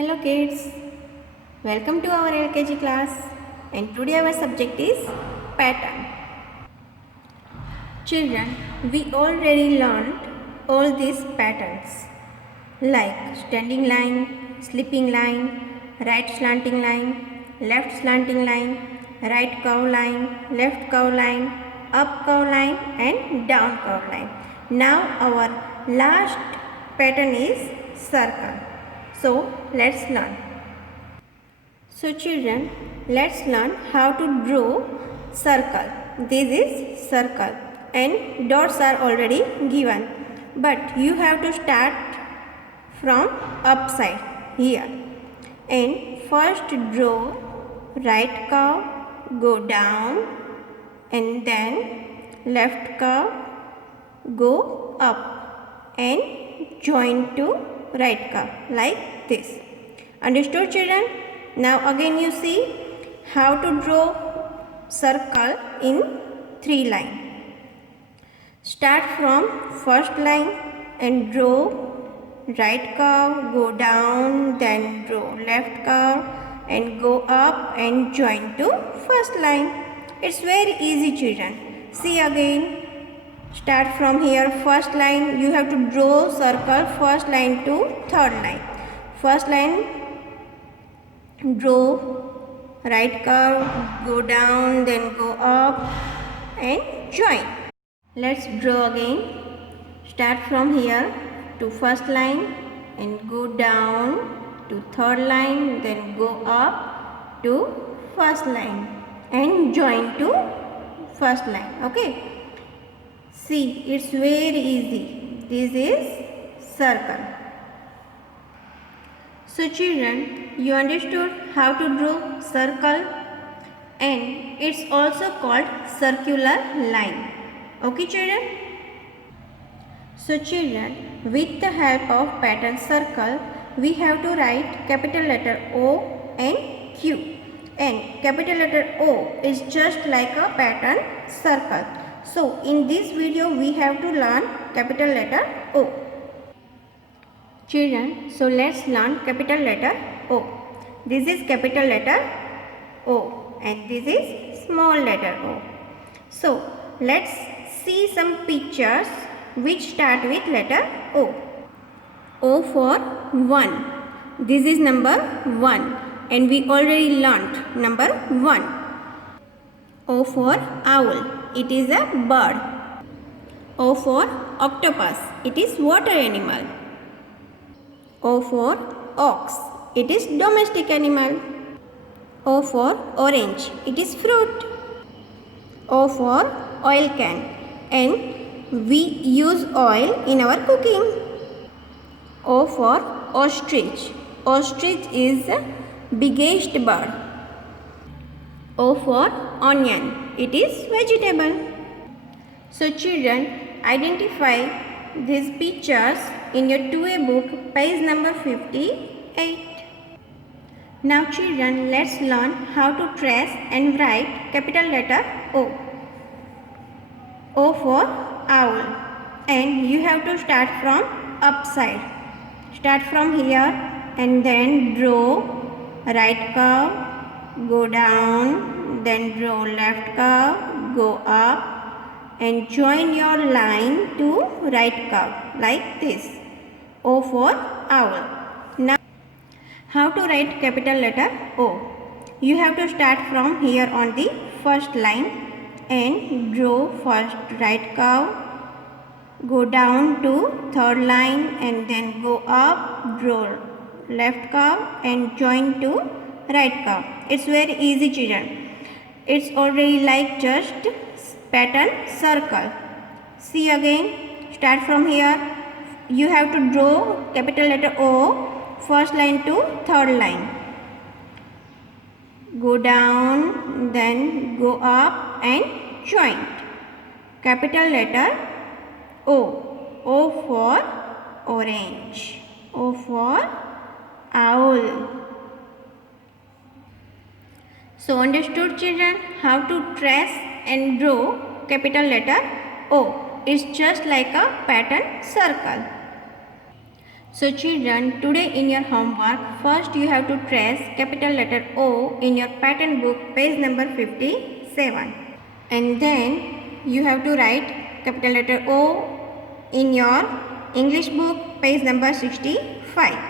Hello kids, welcome to our LKG class and today our subject is pattern. Children, we already learned all these patterns like standing line, sleeping line, right slanting line, left slanting line, right curve line, left curve line, up curve line and down curve line. Now our last pattern is circle. So let's learn. So children, let's learn how to draw circle. This is circle and dots are already given. But you have to start from upside here. And first draw right curve, go down and then left curve, go up and join to right curve like this. Understood children? Now again you see how to draw circle in 3 lines. Start from first line and draw right curve, go down, then draw left curve and go up and join to first line. It's very easy children. See again. Start from here first line. You have to draw circle first line to third line. First line draw right curve, go down, then go up and join. Let's draw again. Start from here to first line and go down to third line, then go up to first line and join to first line. Okay. See, it's very easy. This is circle. So children, you understood how to draw circle and it's also called circular line. Okay children? So children, with the help of pattern circle, we have to write capital letter O and Q. And capital letter O is just like a pattern circle. So in this video, we have to learn capital letter O. Children, so let's learn capital letter O. This is capital letter O and this is small letter O. So let's see some pictures which start with letter O. O for 1. This is number 1 and we already learnt number 1. O for owl. It is a bird. O for octopus. It is water animal. O for ox. It is domestic animal. O for orange. It is fruit. O for oil can. And we use oil in our cooking. O for ostrich. Ostrich is the biggest bird. O for onion. It is vegetable. So children, identify these pictures in your 2A book, page number 58. Now children, let's learn how to trace and write capital letter O. O for owl. And you have to start from upside. Start from here and then draw right curve, go down, then draw left curve, go up and join your line to right curve like this. O for owl. Now, how to write capital letter O? You have to start from here on the first line and draw first right curve, go down to third line and then go up, draw left curve and join to right curve. It's very easy children. It's already like just pattern circle. See again, start from here. You have to draw capital letter O, first line to third line. Go down, then go up and join. Capital letter O. O for orange. O for owl. So understood children how to trace and draw capital letter O. It's just like a pattern circle. So children, today in your homework, first you have to trace capital letter O in your pattern book, page number 57. And then you have to write capital letter O in your English book, page number 65.